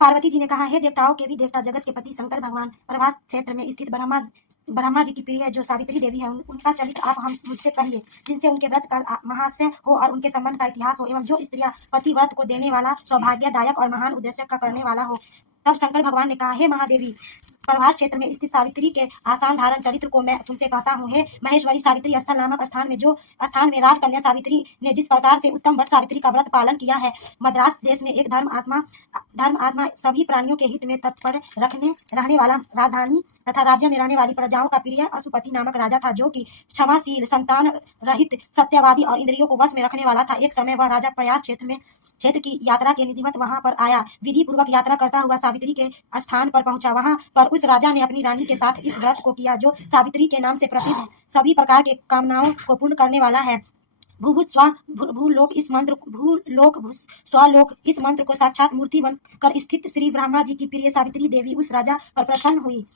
पार्वती जी ने कहा, हे देवताओं के भी देवता जगत के पति शंकर भगवान प्रभास क्षेत्र में स्थित ब्रह्मा जी की प्रिय जो सावित्री देवी है उनका चरित्र आप हम मुझसे कहिए, जिनसे उनके व्रत का महाशय हो और उनके संबंध का इतिहास हो, एवं जो स्त्रियां पति व्रत को देने वाला, सौभाग्यदायक और महान उद्देश्य का करने वाला हो। तब शंकर भगवान ने कहा, हे महादेवी, प्रभास क्षेत्र में स्थित सावित्री के आसान धारण चरित्र को मैं तुमसे कहता हूँ। हे महेश्वरी, सावित्री स्थल नामक स्थान में जो स्थान में राजकन्या सावित्री ने जिस प्रकार से उत्तम व्रत सावित्री का व्रत पालन किया है, मद्रास देश में एक धर्म आत्मा सभी प्राणियों के हित में तत्पर रहने वाला, राजधानी तथा राज्य में रहने वाली प्रजाओं का प्रिय अशुपति नामक राजा था, जो कि क्षमाशील, संतान रहित, सत्यवादी और इंद्रियों को वश में रखने वाला था। एक समय वह राजा प्रयास क्षेत्र की यात्रा के निमित्त वहां पर आया। विधि पूर्वक यात्रा करता हुआ सावित्री के स्थान पर पहुंचा। वहां पर उस राजा ने अपनी रानी के साथ इस व्रत को किया, जो सावित्री के नाम से प्रसिद्ध है, सभी प्रकार के कामनाओं को पूर्ण करने वाला है। भूलोक स्वलोक इस मंत्र को साक्षात मूर्ति बनकर स्थित श्री ब्रह्मा जी की प्रिय सावित्री देवी उस राजा पर प्रसन्न हुई।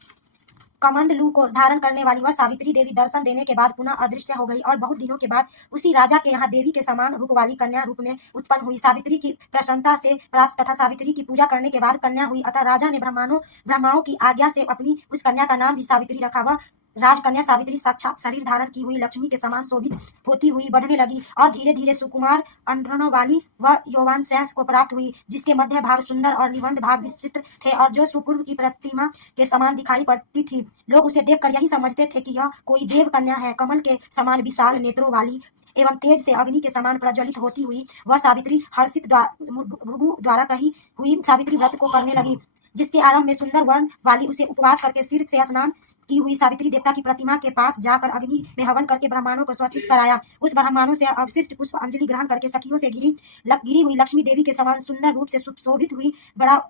कमंडलू को धारण करने वाली वह सावित्री देवी दर्शन देने के बाद पुनः अदृश्य हो गई और बहुत दिनों के बाद उसी राजा के यहाँ देवी के समान रूप वाली कन्या रूप में उत्पन्न हुई। सावित्री की प्रसन्नता से प्राप्त तथा सावित्री की पूजा करने के बाद कन्या हुई, अतः राजा ने ब्रह्माओं की आज्ञा से अपनी उस कन्या का नाम भी सावित्री रखा। वह राजकन्या सावित्री साक्षात शरीर धारण की हुई लक्ष्मी के समान शोभित होती हुई बढ़ने लगी और धीरे धीरे सुकुमार अंडों वाली वह यौवन शेष को प्राप्त हुई, जिसके मध्य भाग सुंदर और निबंध भाग विचित्र थे और जो सुपूर्व की प्रतिमा के समान दिखाई पड़ती थी। लोग उसे देखकर यही समझते थे कि यह कोई देव कन्या है। कमल के समान विशाल नेत्रों वाली एवं तेज से अग्नि के समान प्रज्वलित होती हुई वह सावित्री हर्षित भृगु द्वारा कही हुई सावित्री व्रत को करने लगी, जिसके आरंभ में सुंदर वर्ण वाली उसे उपवास करके सिर से स्नान की हुई सावित्री देवता की प्रतिमा के पास जाकर अग्नि में हवन करके ब्राह्मणों को स्वचित कराया। उस ब्राह्मणों से अवशिष्ट पुष्प अंजलि ग्रहण करके सखियों से गिरी हुई लक्ष्मी देवी के समान सुंदर रूप से सुशोभित हुई बड़ा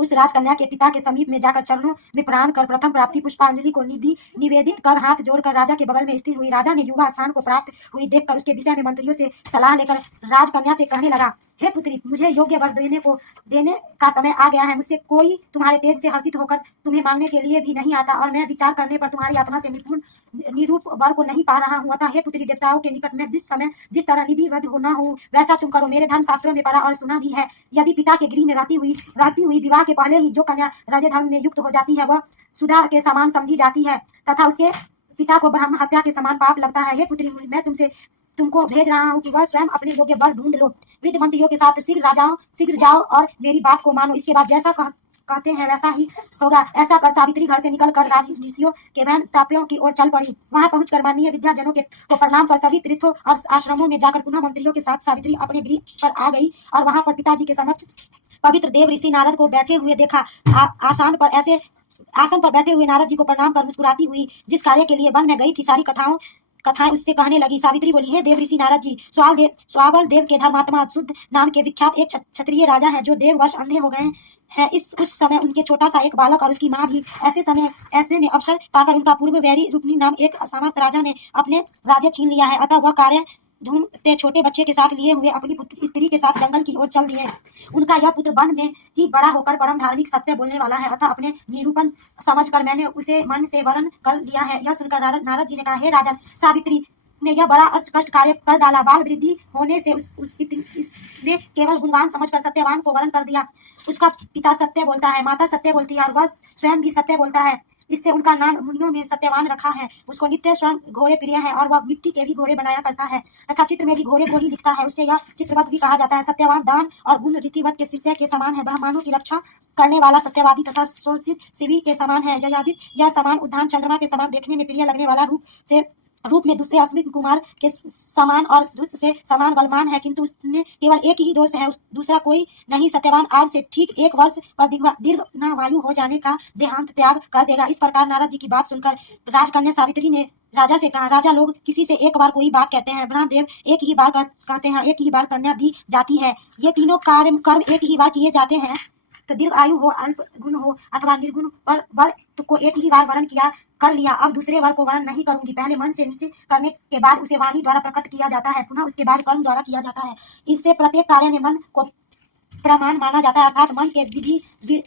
उस राजकन्या के पिता के समीप में जाकर चरणों में प्रणाम कर प्रथम प्राप्ति पुष्पांजलि को निवेदित कर हाथ जोड़कर राजा के बगल में स्थिर हुई। राजा ने युवा स्थान को प्राप्त हुई देखकर उसके विषय में मंत्रियों से सलाह लेकर राजकन्या से कहने लगा, हे पुत्री, मुझे योग्य वर देने का समय आ गया है। मुझसे कोई तुम्हारे तेज से हर्षित होकर तुम्हें मांगने के लिए भी नहीं आता और मैं विचार करने पर तुम्हारी आत्मा से निरूप वर को नहीं पा रहा हूँ। अतः हे पुत्री, देवताओं के निकट में जिस तरह निधिवत होना हूँ वैसा तुम करो। मेरे धर्म शास्त्रों में पढ़ा और सुना भी है, यदि पिता के गृह में रहती हुई विवाह के पहले ही जो कन्या राजे धर्म में युक्त हो जाती है वह सुधा के समान समझी जाती है तथा उसके पिता को ब्रह्म हत्या के समान पाप लगता है। हे पुत्री, मैं तुमको भेज रहा हूँ कि वह स्वयं अपने योग्य वर ढूंढ लो। विद्ध मंत्रियों के साथ शीघ्र जाओ और मेरी बात को मानो। इसके बाद जैसा कहते हैं वैसा ही होगा। ऐसा कर सावित्री घर से निकलकर राज ऋषियों के वैन ताप्यों की ओर चल पड़ी। वहां पहुंचकर माननीय विद्याजनों को प्रणाम कर सभी तीर्थों और आश्रमों में जाकर पुनः मंत्रियों के साथ सावित्री अपने गृह पर आ गई और वहां पर पिताजी के समक्ष पवित्र देव ऋषि नारद को बैठे हुए देखा। आसन पर बैठे हुए नारद जी को प्रणाम कर मुस्कुराती हुई जिस कार्य के लिए वन में गई थी सारी कथाएं उससे कहने लगी। सावित्री बोली, हे देव ऋषि नारद जी, स्वावल देव के धर्मात्मा शुद्ध नाम के विख्यात एक क्षत्रिय राजा हैं जो देववश अंधे हो गए हैं। उस समय उनके छोटा सा एक बालक और उसकी माँ भी ऐसे में अवसर पाकर उनका पूर्व वैरी रुक्मी नाम एक समस्त राजा ने अपने राज्य छीन लिया है। अतः वह कार्य धूम से छोटे बच्चे के साथ लिए हुए अपनी पुत्र स्त्री के साथ जंगल की ओर चल दिए। उनका यह पुत्र वन में ही बड़ा होकर परम धार्मिक सत्य बोलने वाला है, अतः अपने निरूपण समझकर मैंने उसे मन से वरण कर लिया है। यह सुनकर नारद जी ने कहा, हे राजन, सावित्री ने यह बड़ा कष्ट कार्य कर डाला। बाल वृद्धि होने से इसने केवल गुणवान समझकर सत्यवान को वरण कर दिया। उसका पिता सत्य बोलता है, माता सत्य बोलती है और वह स्वयं भी सत्य बोलता है। इससे उनका नाम मुनियों में सत्यवान रखा है। उसको नित्य स्वर्ण घोड़े प्रिय है और वह मिट्टी के भी घोड़े बनाया करता है तथा चित्र में भी घोड़े को ही लिखता है। उसे यह चित्रवत भी कहा जाता है। सत्यवान दान और गुण रीतिवत के शिष्य के समान है। ब्राह्मणों की रक्षा करने वाला सत्यवादी तथा शोषित शिवी के समान है। यह समान उद्यान चंद्रमा के समान देखने में प्रिय लगने वाला रूप में दूसरे अश्विन कुमार के समान और दूत से समान बलवान है, किंतु उसमें केवल एक ही दोष है, दूसरा कोई नहीं। सत्यवान आज से ठीक 1 वर्ष पर दीर्घ वायु हो जाने का देहांत त्याग कर देगा। इस प्रकार नारद जी की बात सुनकर राजकन्या सावित्री ने राजा से कहा, राजा लोग किसी से एक बार कोई बात कहते हैं, ब्रह्मदेव एक ही बार कहते हैं, एक ही बार कन्या दी जाती है। ये तीनों कर्म एक ही बार किए जाते हैं, तो दीर्घ आयु हो, अल्प गुण हो अथवा निर्गुण पर वर को एक ही बार वर्ण कर लिया। अब दूसरे वर को वर्ण नहीं करूंगी। पहले मन से निश्चय करने के बाद उसे वाणी द्वारा प्रकट किया जाता है, पुनः उसके बाद कर्म द्वारा किया जाता है। इससे प्रत्येक कार्य में मन को प्रमाण माना जाता है, अर्थात मन के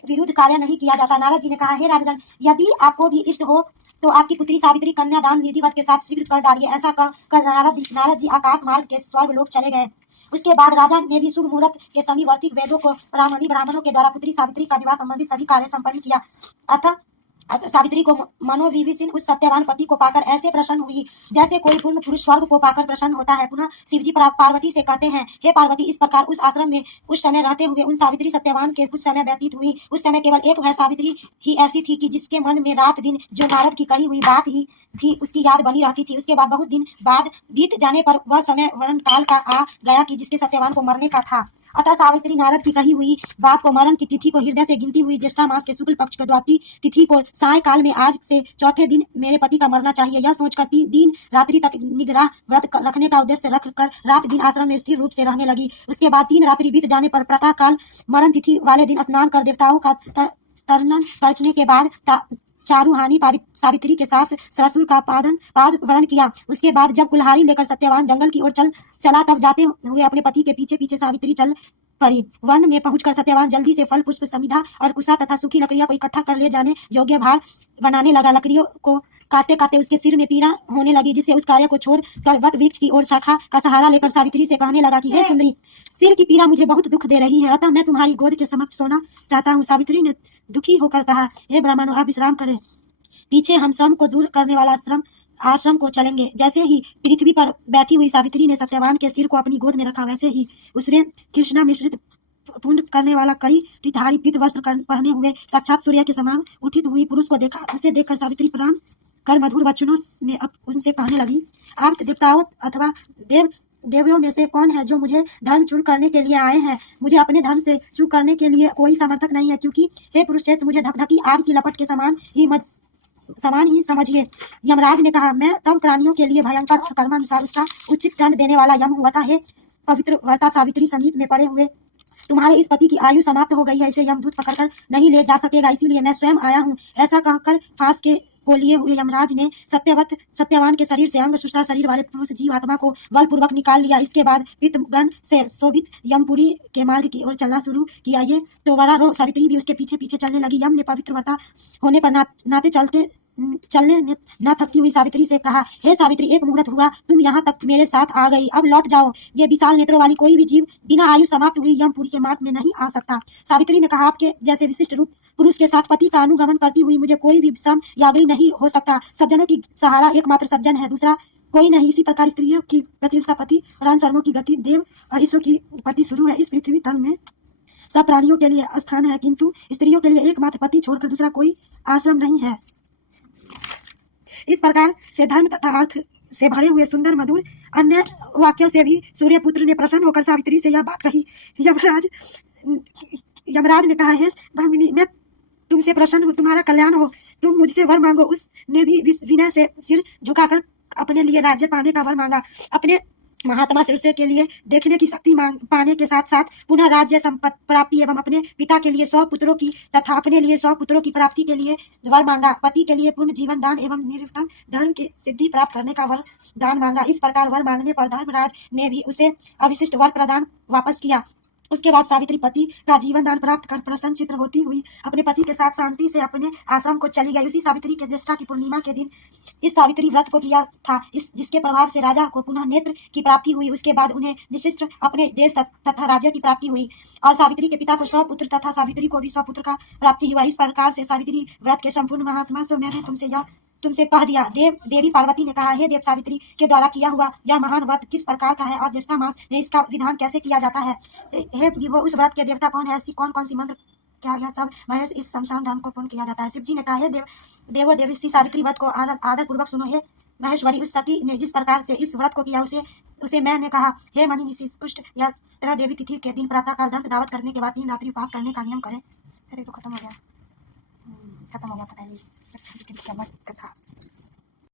विरुद्ध कार्य नहीं किया जाता। नारद जी ने कहा, हे राजगण, यदि आपको भी इष्ट हो तो आपकी पुत्री सावित्री कन्यादान निधिवत के साथ शीघ्र कर डालिए। ऐसा कर नारद जी आकाश मार्ग के स्वर्ग लोक चले गए। उसके बाद राजा ने भी शुभ मुहूर्त के समीवर्ती वेदों को ब्राह्मणों के द्वारा पुत्री सावित्री का विवाह संबंधित सभी कार्य संपन्न किया। अतः सावित्री को मनोविभीषण उस सत्यवान पति को पाकर ऐसे प्रसन्न हुई जैसे कोई पूर्ण पुरुष स्वर्ग को पाकर प्रसन्न होता है। पुनः शिवजी पार्वती से कहते हैं, हे पार्वती, इस प्रकार उस आश्रम में उस समय रहते हुए उन सावित्री सत्यवान के कुछ समय व्यतीत हुई। उस समय केवल एक वह सावित्री ही ऐसी थी कि जिसके मन में रात दिन जो नारद की कही हुई बात ही थी उसकी याद बनी रहती थी। उसके बाद बहुत दिन बाद बीत जाने पर वह समय वरण काल का आ गया कि जिसके सत्यवान को मरने का था। अतः सावित्री नारद की कही हुई बात को मरण की तिथि को हृदय से गिनती हुई ज्येष्ठा मास के शुक्ल पक्ष के द्वाती तिथि को साय काल में आज से चौथे दिन मेरे पति का मरना चाहिए, यह सोचकर दिन रात्रि तक निग्रह व्रत रखने का उद्देश्य रखकर रात दिन आश्रम में स्थिर रूप से रहने लगी। उसके बाद 3 रात्रि बीत जाने पर प्रातः काल मरण तिथि वाले दिन स्नान कर देवताओं का तर्पण करने के बाद चारुहानी सावित्री के साथ ससुर का पाद वरण किया। उसके बाद जब कुल्हाड़ी लेकर सत्यवान जंगल की ओर चला तब जाते हुए अपने पति के पीछे पीछे सावित्री चल पड़ी। वन में पहुंचकर सत्यवान जल्दी से फल पुष्प समिधा और कुशा तथा सूखी लकड़ियां को इकट्ठा कर ले जाने योग्य भार बनाने लगा। लकड़ियों को काटते काटते उसके सिर में पीड़ा होने लगी, जिससे उस कार्य को छोड़कर वट वृक्ष की ओर शाखा का सहारा लेकर सावित्री से कहने लगा कि हे सुंदरी, सिर की पीड़ा मुझे बहुत दुख दे रही है, अतः मैं तुम्हारी गोद के समक्ष सोना चाहता हूँ। सावित्री ने दुखी होकर कहा, हे ब्राह्मणों, आप विश्राम करें, पीछे हम श्रम को दूर करने वाला आश्रम को चलेंगे। जैसे ही पृथ्वी पर बैठी हुई सावित्री ने सत्यवान के सिर को अपनी गोद में रखा, वैसे ही उसने कृष्णा मिश्रित पुण्य करने वाला कड़ी त्रिधारी पीत वस्त्र पहने हुए साक्षात सूर्य के समान उठित हुई पुरुष को देखा। उसे देखकर सावित्री प्राण कर मधुर वचनों में अब उनसे कहने लगी, आप देवताओं अथवा देवियों में से कौन है जो मुझे धर्म चूर करने के लिए आए हैं? मुझे अपने धर्म से चूक करने के लिए कोई समर्थक नहीं है, क्योंकि हे पुरुषश्रेष्ठ, मुझे धकधकी आग की लपट के समान ही समझिए। यमराज ने कहा, मैं तब प्राणियों के लिए भयंकर और कर्मानुसार उसका उचित दंड देने वाला यम हुआ था। हे पवित्र व्रता सावित्री, समीप में पड़े हुए तुम्हारे इस पति की आयु समाप्त हो गई है, इसे यमदूत पकड़कर नहीं ले जा सकेगा, इसीलिए मैं स्वयं आया हूँ। ऐसा कहकर फांस को लिए हुए यमराज ने सत्यवान के शरीर से अंग सुष्टा शरीर वाले पुरुष जीव आत्मा को बलपूर्वक निकाल लिया। इसके बाद पितगण से शोभित यमपुरी के मार्ग की ओर चलना शुरू किया। ये तो बड़ा रो सावित्री भी उसके पीछे पीछे चलने लगी। यम ने पवित्र व्रता होने पर नाते चलने न थकती हुई सावित्री से कहा, हे सावित्री, एक मुहूर्त हुआ तुम यहाँ तक मेरे साथ आ गई, अब लौट जाओ। ये विशाल नेत्रों वाली कोई भी जीव बिना आयु समाप्त हुई यमपुरी के मार्ग में नहीं आ सकता। सावित्री ने कहा, आपके जैसे विशिष्ट रूप पुरुष के साथ पति का अनुगमन करती हुई मुझे कोई भी श्रम याग्री नहीं हो सकता। सज्जनों की सहारा एकमात्र सज्जन है, दूसरा कोई नहीं। इसी प्रकार स्त्रियों की गति उसका पति, प्राण की गति देव और ईश्वर की पति शुरू है। इस पृथ्वी तल में सब प्राणियों के लिए स्थान है, किंतु स्त्रियों के लिए एकमात्र पति छोड़कर दूसरा कोई आश्रम नहीं है। इस प्रकार से धर्म तथा अर्थ से भरे हुए सुंदर मधुर अन्य वाक्यों से भी सूर्यपुत्र ने प्रसन्न होकर सावित्री से यह बात कही। यमराज ने कहा, है ब्राह्मणी, मैं तुमसे प्रसन्न हूँ, तुम्हारा कल्याण हो, तुम मुझसे वर मांगो। उसने भी विनय से सिर झुकाकर अपने लिए राज्य पाने का वर मांगा। अपने महात्मा शिष्य के लिए देखने की शक्ति पाने के साथ साथ पुनः राज्य संपत्ति प्राप्ति एवं अपने पिता के लिए 100 पुत्रों की तथा अपने लिए 100 पुत्रों की प्राप्ति के लिए वर मांगा। पति के लिए पूर्ण जीवन दान एवं निर्विघ्न धर्म की सिद्धि प्राप्त करने का वर दान मांगा। इस प्रकार वर मांगने पर धर्मराज ने भी उसे अविशिष्ट वर प्रदान वापस किया। उसके बाद सावित्री पति का जीवन दान प्राप्त कर प्रसन्न चित्र होती हुई अपने पति के साथ शांति से अपने आश्रम को चली गई। उसी सावित्री के ज्येष्ठा की पूर्णिमा के दिन इस सावित्री व्रत को किया था, जिसके प्रभाव से राजा को पुनः नेत्र की प्राप्ति हुई। उसके बाद उन्हें निशिष्ट अपने देश तथा राज्य की प्राप्ति हुई और सावित्री के पिता को 100 पुत्र तथा सावित्री को भी 100 पुत्र का प्राप्ति हुआ। इस प्रकार से सावित्री व्रत के संपूर्ण महात्मा से मैंने तुमसे कह दिया। देवी पार्वती ने कहा, हे देव सावित्री के द्वारा किया हुआ यह महान व्रत किस प्रकार का है और ज्येष्ठा मास में इसका विधान कैसे किया जाता है? हे विभो, उस व्रत के देवता कौन है? ऐसी कौन कौन सी मंत्र क्या यह सब महेश इस संसार धर्म को पूर्ण किया जाता है? शिवजी ने कहा, हे देवो देवी सावित्री व्रत को आदर पूर्वक सुनो। हे महेश्वरी, उस सती ने जिस प्रकार से इस व्रत को किया उसे मैंने कहा, हे मणि निशिष्ट, या 13 देवी तिथि के दिन प्रातः काल दंत दावत करने के बाद 3 रात्रि उपास करने का नियम करें। अरे तो खत्म हो गया था पहले कथा।